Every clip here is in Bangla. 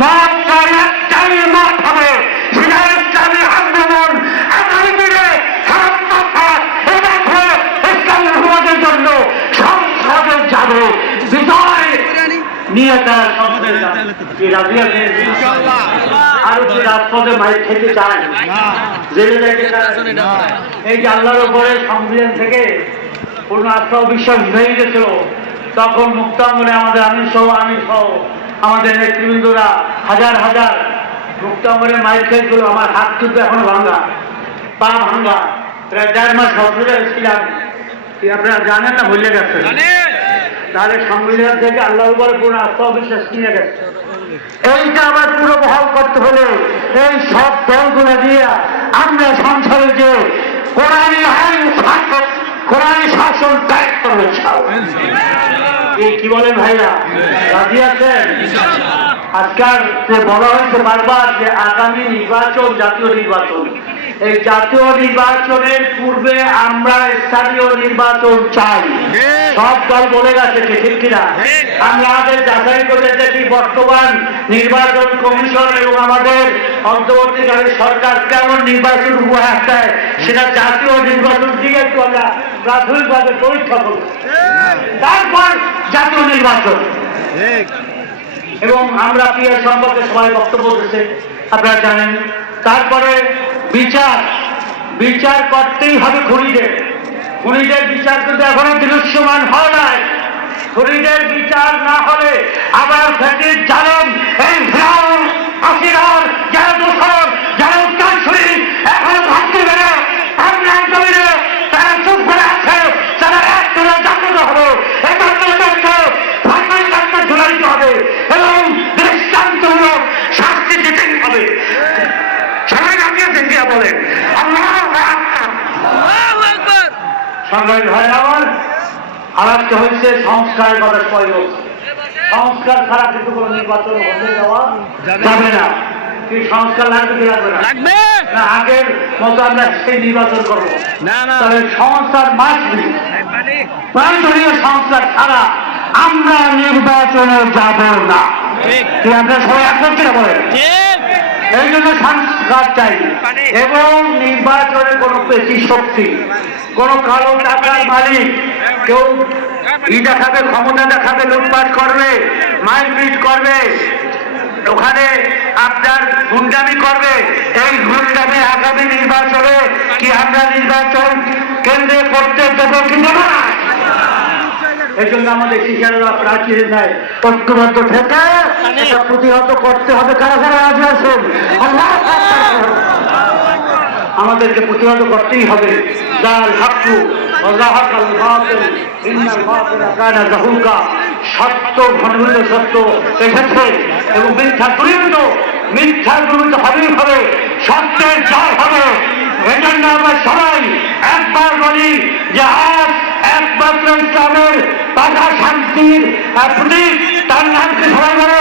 মক্কার একটাই মত হবে, সেটা ইসলামী আন্দোলন আগামী দিনে ইসলামী হুকুমতের জন্য সংসদে যাবে, বিজয় নিয়ে তারা সংসদে যাবে। আরো কি রাজপথে মাইক খেতে চান, জেলে যেতে চান? এই যে আল্লাহর উপরে সংবিধান থেকে পূর্ণ আস্থা ও বিশ্বাস ভেঙে গেছিল, তখন মুক্তাঙ্গনে আমাদের আমি সহ আমাদের নেতৃবৃন্দরা হাজার হাজার মুক্তাঙ্গনে মাইক খেয়েছিল। আমার হাত কিন্তু এখনো ভাঙ্গা, পা ভাঙ্গা, প্রায় 1.5 মাস হসপিটালে ছিলাম। আপনারা জানেন না, ভুলে গেছেন? তাহলে সংবিধান থেকে আল্লাহর উপরে পূর্ণ আস্থা ও বিশ্বাস নিয়ে গেছে। এইটা আবার পুরো বহাল করতে হলে এই সব দলগুলো দিয়ে আমরা সংসদে যে কোরআনী আইন কোরআনী শাসন ত্যাগ করবে। কি বলেন ভাইরা, রাজি আছেন? আজকাল যে বলা হয়েছে বারবার যে আগামী নির্বাচন জাতীয় নির্বাচন, এই জাতীয় নির্বাচনের পূর্বে আমরা স্থানীয় নির্বাচন চাই। সব দল বলে গেছে, ঠিক কিনা? আমরা আমাদের যাচাই করে দেখি বর্তমান নির্বাচন কমিশন এবং আমাদের অন্তর্বর্তীকালীন সরকার কেমন নির্বাচন উপহার দেয়, সেটা জাতীয় নির্বাচন দিয়ে একটু আমরা প্রাথমিকভাবে পরীক্ষা করব, তারপর জাতীয় নির্বাচন। এবং আমরা পিয়ার সম্পর্কে সবাই বক্তব্য দিচ্ছে, আপনারা জানেন। তারপরে বিচার করতেই হবে খুনিদের বিচার কিন্তু এখনো দৃশ্যমান হয় নাই। খুনিদের বিচার না হলে আবার ফ্যাটির জালেম এই ফিরাউন আসিরার যারা দোষর যারা উত্তরসূরি এখনো ভাবতে পেরে তারা চুপ করে আছে, তারা এক করে জাগ্রত হবে, ঝুলাইতে হবে এবং দৃষ্টান্তমূলক শাস্তি দিতেই হবে। সবাই রাখিয়েছেন কিনা বলেন? সংগ্রামী ভাই আমার, আরেকটা হচ্ছে সংস্কারের কথা সবাই বলছে। সংস্কার ছাড়া কিন্তু কোনো নির্বাচন হতে যাওয়া যাবে না। কি সংস্কার লাগবে কি লাগবে না? আগের মতো আমরা সেই নির্বাচন করবো, তবে সংস্কার মাসবি, প্রাণীয় সংস্কার ছাড়া আমরা নির্বাচনে যাব না। আপনারা সবাই একমত কিনা বলেন? এই জন্য সংস্কার চাই এবং নির্বাচনে কোনো পেশি শক্তি, কোনো কালো টাকার মালিক কেউ দেখাবে, ক্ষমতা দেখাবে, লুটপাট করবে, মারপিট করবে, ওখানে আপনার গুন্ডামি করবে। এই গুন্ডামি আগামী নির্বাচনে কি আমরা নির্বাচন কেন্দ্রে করতে দেবো কি দেবো না? এই জন্য আমাদের শিক্ষারা প্রাচীর নেয় ঐক্যবদ্ধ থেকে এটা প্রতিহত করতে হবে। কারা কারা রাজি আছেন? আমাদেরকে প্রতিহত করতেই হবে। সত্য ঘনীভূত সত্য এসেছে এবং মিথ্যা দূরীভূত হবেই হবে, সত্যের জয় হবে। এই জন্য আমরা সবাই একবার বলি যে আজ একমাত্র ইসলামের তাজা শান্তির প্রতীক, তার নামকে সবাই বলে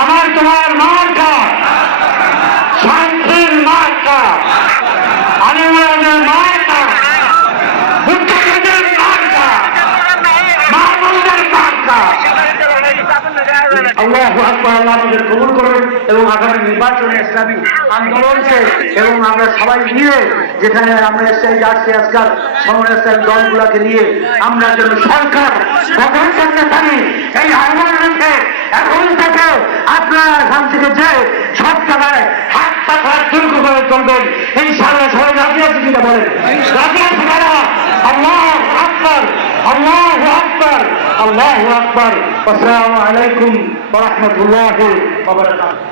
আমার তোমার মার্কা, শান্তির মার্কা, আলিমের মার্কা, বুদ্ধিজীবীদের মার্কা, মাহমুদের মার্কা। আল্লাহু আকবার। আল্লাহ আমাদের কবুল করুন এবং আগামী নির্বাচনে ইসলামী আন্দোলনকে এবং আমরা সবাই নিয়ে যেখানে আমরা যাচ্ছি আজকাল সমন্বয় দলগুলোকে নিয়ে আমরা যেন সরকার গঠন করতে পারি। এই আন্দোলনকে এখন থেকে আপনারা এখান থেকে যে সব জায়গায় হাত পাখা দুর্গ করে চলবেন ইনশাআল্লাহ। সবাই রাজি আছে কিনা বলেন? রাজি আছে কারা? আল্লাহু আকবার, আল্লাহু আকবার, আল্লাহু আকবার। আসসালামু আলাইকুম ওয়া রাহমাতুল্লাহি ওয়া বারাকাতুহু।